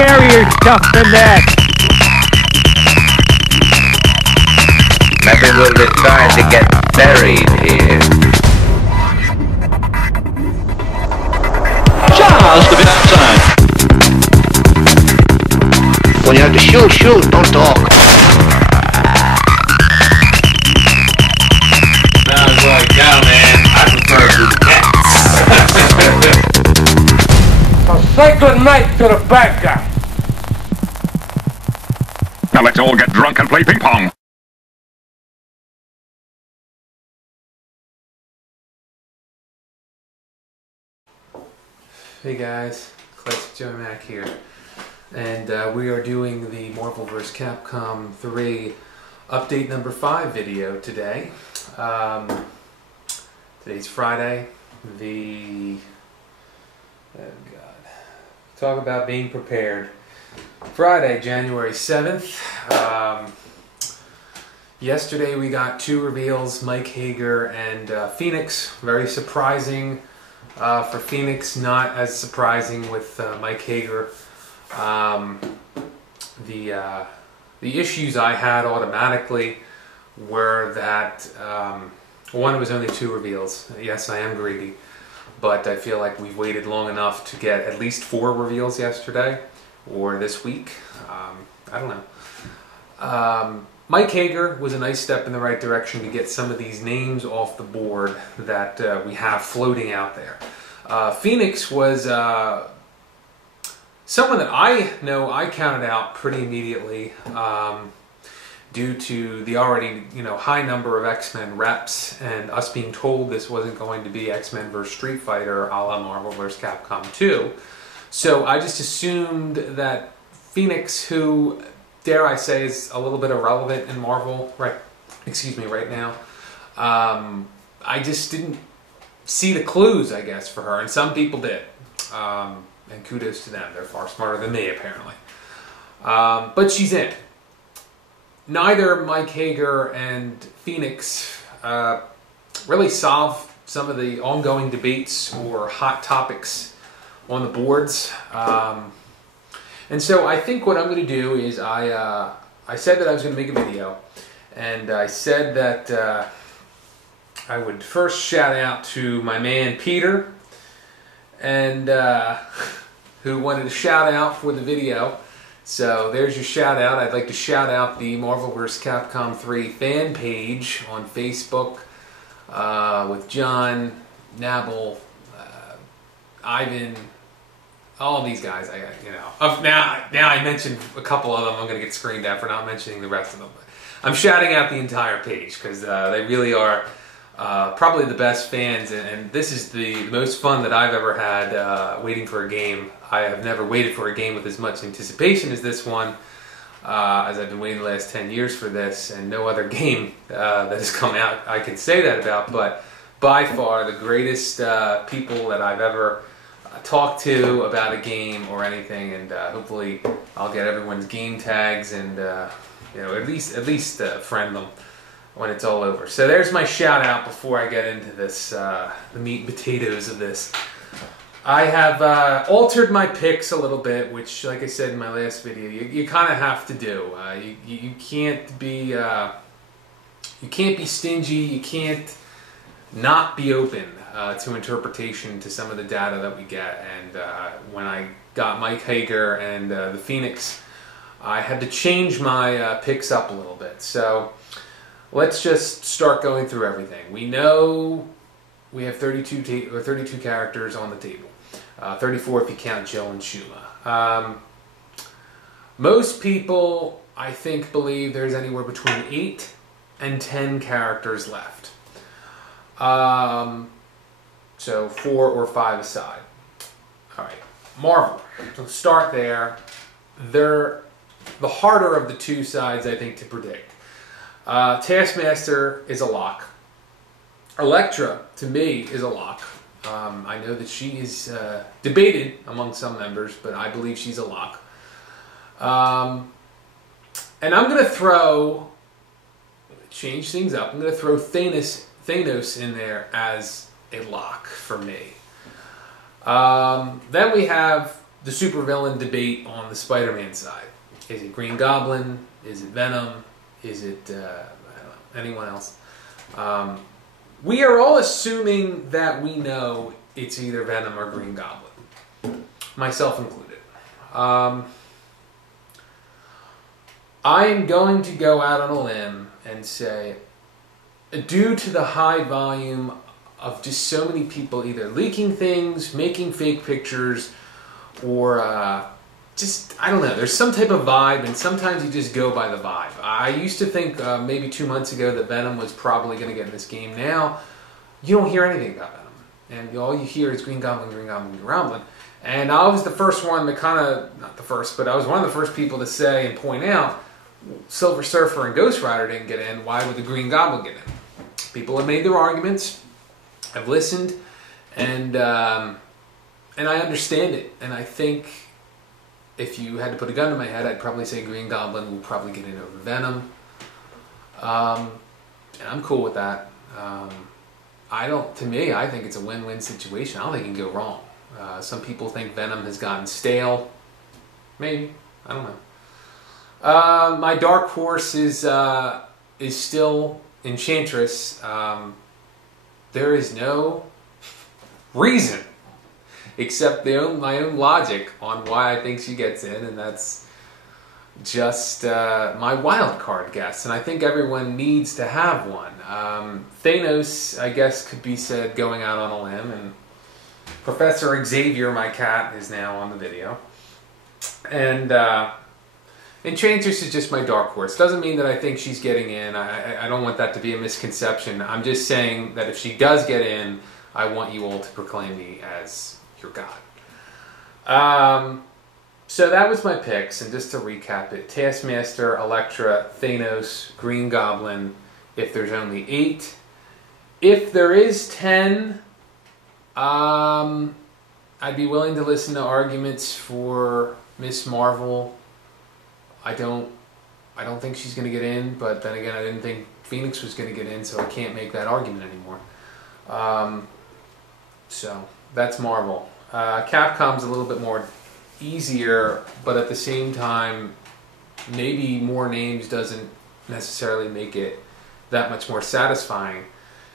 scarier stuff than that. Maybe we'll decide to get buried here. Just a bit outside. When you have to shoot, shoot, don't talk. Sounds like, no man, I prefer cats. So say good night to the bad guy. Now let's all get drunk and play ping pong. Hey guys, Classic Joe Mac here, and we are doing the Marvel vs. Capcom 3 update number 5 video today. Today's Friday. Talk about being prepared. Friday, January 7th. Yesterday we got 2 reveals, Mike Haggar and Phoenix. Very surprising. For Phoenix, not as surprising with Mike Haggar. The issues I had automatically were that, one, it was only 2 reveals. Yes, I am greedy, but I feel like we've waited long enough to get at least 4 reveals yesterday, or this week. I don't know. Mike Haggar was a nice step in the right direction to get some of these names off the board that we have floating out there. Phoenix was someone that I know I counted out pretty immediately due to the already high number of X-Men reps and us being told this wasn't going to be X-Men vs. Street Fighter a la Marvel vs. Capcom 2. So I just assumed that Phoenix, who dare I say is a little bit irrelevant in Marvel right now, I just didn't see the clues, I guess, for her, and some people did, and kudos to them. They're far smarter than me, apparently. But she's in. Neither Mike Haggar and Phoenix really solve some of the ongoing debates or hot topics on the boards. And so I think what I'm going to do is I said that I was going to make a video, and I said that I would first shout out to my man Peter, and who wanted a shout out for the video. So there's your shout out. I'd like to shout out the Marvel vs. Capcom 3 fan page on Facebook with John, Nabble, Ivan, all these guys. Now I mentioned a couple of them. I'm going to get screamed at for not mentioning the rest of them. But I'm shouting out the entire page because they really are probably the best fans, and this is the most fun that I've ever had waiting for a game. I have never waited for a game with as much anticipation as this one, as I've been waiting the last 10 years for this, and no other game that has come out I can say that about, but by far the greatest people that I've ever talked to about a game or anything, and hopefully I'll get everyone's game tags and at least friend them when it's all over. So there's my shout out before I get into this, the meat and potatoes of this. I have altered my picks a little bit, which, like I said in my last video, you kind of have to do. You can't be stingy. You can't not be open to interpretation to some of the data that we get. And when I got Mike Haggar and the Phoenix, I had to change my picks up a little bit. So let's just start going through everything. We know we have 32 characters on the table. 34 if you count Jill and Shuma. Most people, I think, believe there's anywhere between 8 and 10 characters left. So 4 or 5 aside. Alright, Marvel. So start there. They're the harder of the two sides, I think, to predict. Taskmaster is a lock. Elektra, to me, is a lock. I know that she is debated among some members, but I believe she's a lock. And I'm going to change things up. I'm going to throw Thanos in there as a lock for me. Then we have the supervillain debate on the Spider-Man side. Is it Green Goblin? Is it Venom? Is it, I don't know, anyone else? We are all assuming that we know it's either Venom or Green Goblin, myself included. I'm going to go out on a limb and say, due to the high volume of just so many people either leaking things, making fake pictures, or just, I don't know, there's some type of vibe, and sometimes you just go by the vibe. I used to think maybe 2 months ago that Venom was probably going to get in this game. Now, you don't hear anything about Venom, and all you hear is Green Goblin, Green Goblin, Green Goblin. And I was the first one to kind of, not the first, but I was one of the first people to say and point out, Silver Surfer and Ghost Rider didn't get in, why would the Green Goblin get in? People have made their arguments, I've listened, and I understand it. And I think if you had to put a gun to my head, I'd probably say Green Goblin will probably get in over Venom. And I'm cool with that. To me, I think it's a win-win situation. I don't think it can go wrong. Some people think Venom has gotten stale. Maybe. I don't know. My dark horse is still Enchantress. There is no reason except my own logic on why I think she gets in, and that's just my wild card guess. And I think everyone needs to have one. Thanos, I guess, could be said going out on a limb, and Professor Xavier, my cat, is now on the video. And Enchantress is just my dark horse. Doesn't mean that I think she's getting in. I don't want that to be a misconception. I'm just saying that if she does get in, I want you all to proclaim me as your god. So that was my picks, and just to recap it: Taskmaster, Elektra, Thanos, Green Goblin. If there's only 8, if there is 10, I'd be willing to listen to arguments for Miss Marvel. I don't think she's going to get in, but then again, I didn't think Phoenix was going to get in, so I can't make that argument anymore. So that's Marvel. Capcom's a little bit more easier, but at the same time, maybe more names doesn't necessarily make it that much more satisfying,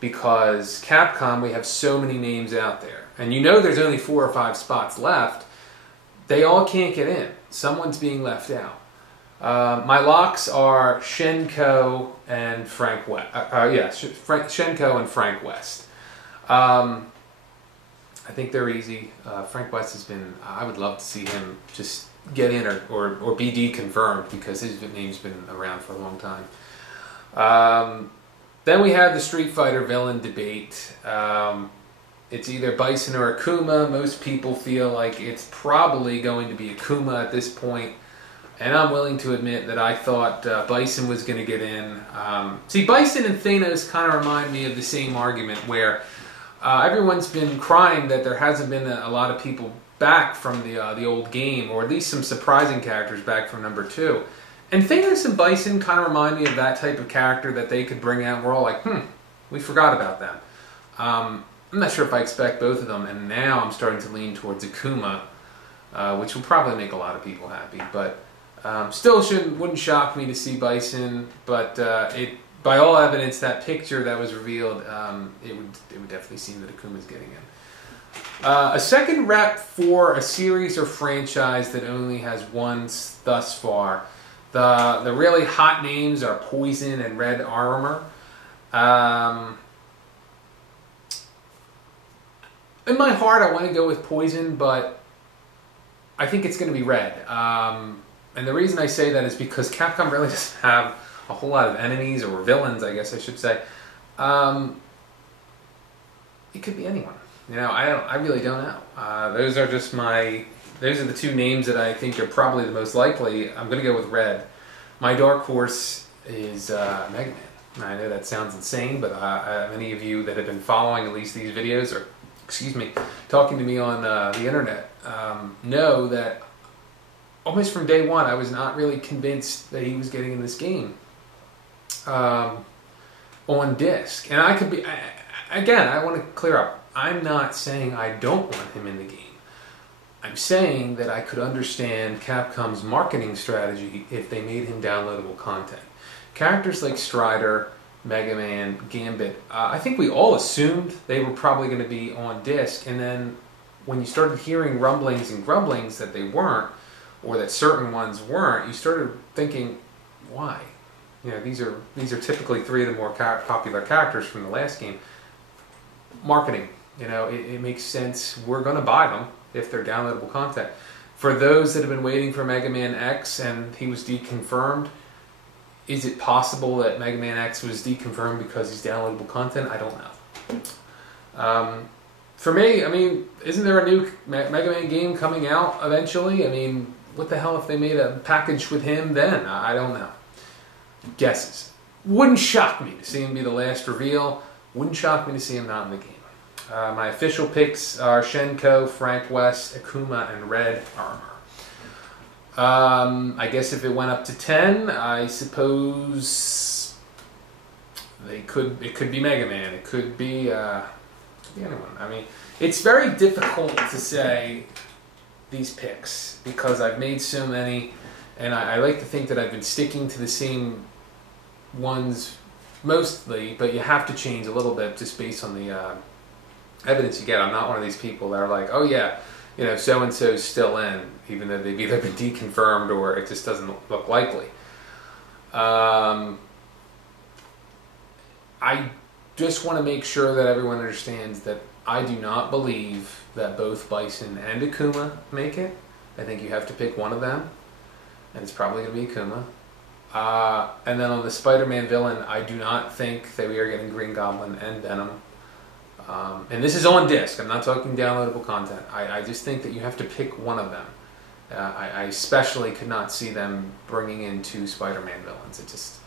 because Capcom, we have so many names out there, and you know there's only 4 or 5 spots left. They all can't get in. Someone's being left out. My locks are hsien-Ko and Frank West. hsien-Ko and Frank West. I think they're easy. Frank West has been, I would love to see him just get in or be deconfirmed, because his name's been around for a long time. Then we have the Street Fighter villain debate. It's either Bison or Akuma. Most people feel like it's probably going to be Akuma at this point. And I'm willing to admit that I thought Bison was going to get in. See, Bison and Thanos kind of remind me of the same argument, where everyone's been crying that there hasn't been a lot of people back from the old game, or at least some surprising characters back from number 2. And Thanos and Bison kind of remind me of that type of character that they could bring out. We're all like, we forgot about them. I'm not sure if I expect both of them, and now I'm starting to lean towards Akuma, which will probably make a lot of people happy. But still wouldn't shock me to see Bison, but by all evidence, that picture that was revealed, it would definitely seem that Akuma's getting in. A second rep for a series or franchise that only has one thus far. The really hot names are Poison and Red Armor. In my heart, I want to go with Poison, but I think it's going to be Red. And the reason I say that is because Capcom really doesn't have a whole lot of enemies, or villains, I guess I should say. It could be anyone. You know, I really don't know. Those are the 2 names that I think are probably the most likely. I'm going to go with Red. My dark horse is Mega Man. I know that sounds insane, but many of you that have been following at least these videos, or talking to me on the internet, know that almost from day one, I was not really convinced that he was getting in this game on disc. And I could be, again, I want to clear up. I'm not saying I don't want him in the game. I'm saying that I could understand Capcom's marketing strategy if they made him downloadable content. Characters like Strider, Mega Man, Gambit, I think we all assumed they were probably going to be on disc, and then when you started hearing rumblings and grumblings that they weren't, or that certain ones weren't, you started thinking, why? You know, these are typically three of the more popular characters from the last game. Marketing, you know, it makes sense. We're going to buy them if they're downloadable content. For those that have been waiting for Mega Man X and he was deconfirmed, is it possible that Mega Man X was deconfirmed because he's downloadable content? I don't know. For me, I mean, isn't there a new Mega Man game coming out eventually? I mean, what the hell if they made a package with him then? I don't know. Guesses. Wouldn't shock me to see him be the last reveal. Wouldn't shock me to see him not in the game. My official picks are hsien-Ko, Frank West, Akuma, and Red Armor. I guess if it went up to 10, I suppose it could be Mega Man. It could be anyone. I mean, it's very difficult to say these picks because I've made so many, and I like to think that I've been sticking to the same ones mostly, but you have to change a little bit just based on the evidence you get. I'm not one of these people that are like, oh yeah, you know, so-and-so's still in, even though they've either been deconfirmed or it just doesn't look likely. I just want to make sure that everyone understands that I do not believe that both Bison and Akuma make it. I think you have to pick one of them, and it's probably going to be Akuma. And then on the Spider-Man villain, I do not think that we are getting Green Goblin and Venom. And this is on disc. I'm not talking downloadable content. I just think that you have to pick one of them. I especially could not see them bringing in two Spider-Man villains. It just...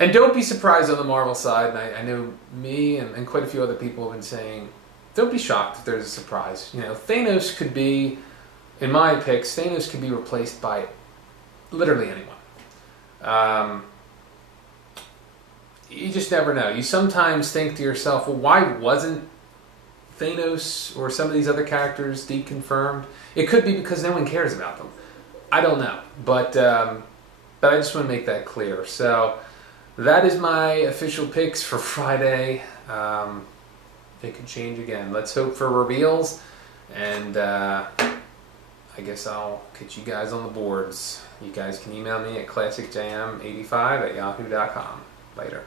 And don't be surprised on the Marvel side. And I know me and quite a few other people have been saying, don't be shocked if there's a surprise. You know, Thanos could be, in my picks, Thanos could be replaced by literally anyone. You just never know. You sometimes think to yourself, well, why wasn't Thanos or some of these other characters deconfirmed? It could be because no one cares about them. I don't know. But I just want to make that clear. So that is my official picks for Friday. It could change again. Let's hope for reveals. And I guess I'll get you guys on the boards. You guys can email me at classicjm85@yahoo.com. Later.